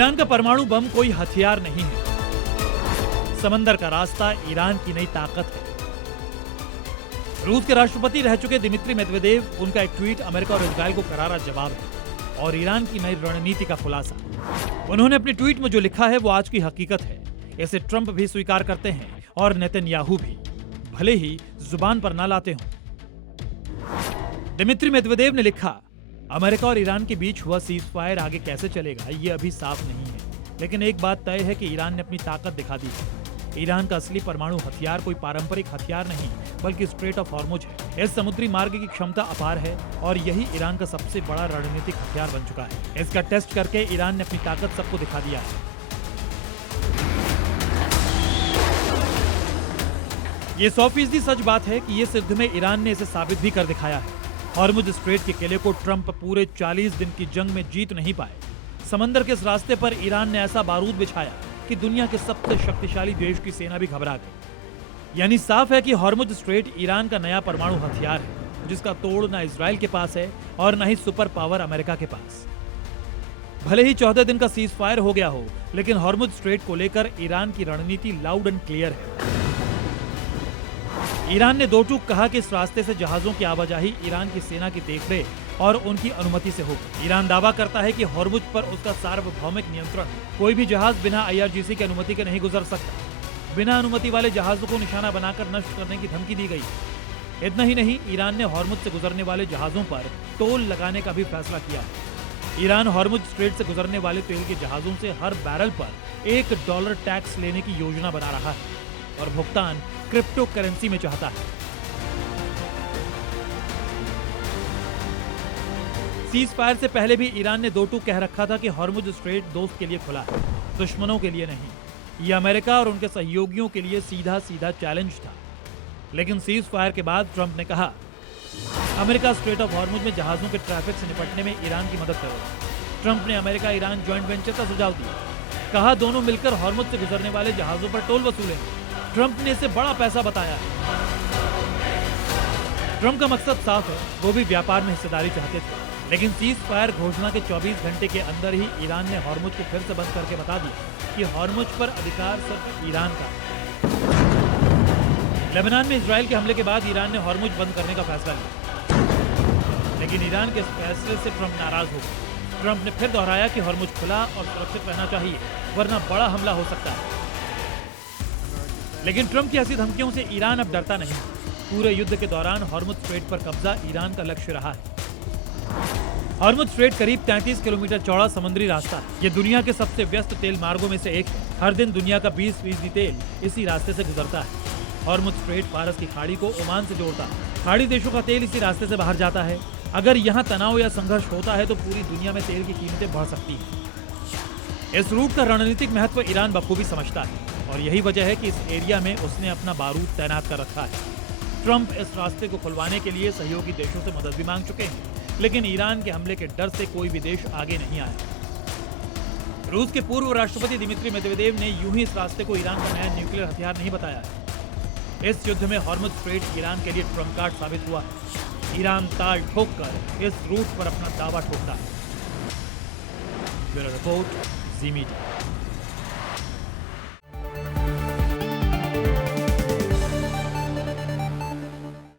Iran का परमाणु बम कोई हथियार नहीं है। समंदर का रास्ता ईरान की नई ताकत है। रूस के राष्ट्रपति रह चुके दिमित्री मेदवेदेव, उनका एक ट्वीट अमेरिका और इजराइल को करारा जवाब है और ईरान की नई रणनीति का खुलासा। उन्होंने अपने ट्वीट में जो लिखा है वो आज की हकीकत है। इसे ट्रंप भी स्वीकार करते हैं और नेतन्याहू भी, भले ही जुबान पर ना लाते हों। दिमित्री मेदवेदेव ने लिखा, अमेरिका और ईरान के बीच हुआ सीज फायर आगे कैसे चलेगा ये अभी साफ नहीं है, लेकिन एक बात तय है कि ईरान ने अपनी ताकत दिखा दी है। ईरान का असली परमाणु हथियार कोई पारंपरिक हथियार नहीं बल्कि स्ट्रेट ऑफ हॉर्मुज है। इस समुद्री मार्ग की क्षमता अपार है और यही ईरान का सबसे बड़ा रणनीतिक हथियार बन चुका है। इसका टेस्ट करके ईरान ने अपनी ताकत सबको दिखा दिया है। ये 100% सच बात है कि ये युद्ध में ईरान ने इसे साबित भी कर दिखाया है। हॉर्मुज स्ट्रेट के किले को ट्रंप पूरे 40 दिन की जंग में जीत नहीं पाए। समंदर के इस रास्ते पर ईरान ने ऐसा बारूद बिछाया कि दुनिया के सबसे शक्तिशाली देश की सेना भी घबरा गई। यानी साफ है कि हॉर्मुज स्ट्रेट ईरान का नया परमाणु हथियार है, जिसका तोड़ ना इजराइल के पास है और ना ही सुपर पावर अमेरिका के पास। भले ही 14 दिन का सीज फायर हो गया हो, लेकिन हॉर्मुज स्ट्रेट को लेकर ईरान की रणनीति लाउड एंड क्लियर है। ईरान ने दो टूक कहा कि इस रास्ते से जहाजों की आवाजाही ईरान की सेना की देखरेख और उनकी अनुमति से होगी। ईरान दावा करता है कि हॉर्मुज पर उसका सार्वभौमिक नियंत्रण है। कोई भी जहाज बिना IRGC की अनुमति के नहीं गुजर सकता। बिना अनुमति वाले जहाजों को निशाना बनाकर नष्ट करने की धमकी दी गई। इतना ही नहीं, ईरान ने हॉर्मुज से गुजरने वाले जहाजों पर टोल लगाने का भी फैसला किया है। ईरान हॉर्मुज स्ट्रेट से गुजरने वाले तेल के जहाजों से हर बैरल पर $1 टैक्स लेने की योजना बना रहा है और भुगतान क्रिप्टो करेंसी में चाहता है। सीज फायर से पहले भी ईरान ने दो टूक कह रखा था कि हॉर्मुज स्ट्रेट दोस्त के लिए खुला है, दुश्मनों के लिए नहीं। यह अमेरिका और उनके सहयोगियों के लिए सीधा सीधा चैलेंज था। लेकिन सीज फायर के बाद ट्रंप ने कहा, अमेरिका स्ट्रेट ऑफ हॉर्मुज में जहाजों के ट्रैफिक से निपटने में ईरान की मदद करेगा। ट्रंप ने अमेरिका ईरान ज्वाइंट वेंचर का सुझाव दिया। कहा, दोनों मिलकर हॉर्मुज से गुजरने वाले जहाजों पर टोल वसूलेंगे। ट्रंप ने इसे बड़ा पैसा बताया है। ट्रंप का मकसद साफ है, वो भी व्यापार में हिस्सेदारी चाहते थे। लेकिन सीज फायर घोषणा के 24 घंटे के अंदर ही ईरान ने हॉर्मुज को फिर से बंद करके बता दिया कि हॉर्मुज पर अधिकार सिर्फ ईरान का है। लेबनान में इजराइल के हमले के बाद ईरान ने हॉर्मुज बंद करने का फैसला लिया, लेकिन ईरान के इस फैसले से ट्रंप नाराज हो गए। ट्रंप ने फिर दोहराया कि हॉर्मुज खुला और सुरक्षित रहना चाहिए, वरना बड़ा हमला हो सकता है। लेकिन ट्रंप की ऐसी धमकियों से ईरान अब डरता नहीं। पूरे युद्ध के दौरान हॉर्मुज स्ट्रेट पर कब्जा ईरान का लक्ष्य रहा है। हॉर्मुज स्ट्रेट करीब 33 किलोमीटर चौड़ा समुद्री रास्ता है। ये दुनिया के सबसे व्यस्त तेल मार्गों में से एक है। हर दिन दुनिया का 20% तेल इसी रास्ते से गुजरता है। हॉर्मुज स्ट्रेट फारस की खाड़ी को ओमान से जोड़ता है। खाड़ी देशों का तेल इसी रास्ते से बाहर जाता है। अगर यहाँ तनाव या संघर्ष होता है तो पूरी दुनिया में तेल की कीमतें बढ़ सकती हैं। इस रूट का रणनीतिक महत्व ईरान बखूबी समझता है और यही वजह है कि इस एरिया में उसने अपना बारूद तैनात कर रखा है। ट्रंप इस रास्ते को खुलवाने के लिए सहयोगी देशों से मदद भी मांग चुके हैं, लेकिन ईरान के हमले के डर से कोई भी देश आगे नहीं आया। रूस के पूर्व राष्ट्रपति दिमित्री मेदवेदेव ने यूं ही इस रास्ते को ईरान का नया न्यूक्लियर हथियार नहीं बताया है। इस युद्ध में हॉर्मुज स्ट्रेट ईरान के लिए ट्रम्प कार्ड साबित हुआ है। ईरान ताल ठोककर इस रूट पर अपना दावा ठोकता है। ब्यूरो रिपोर्ट, जी मीडिया।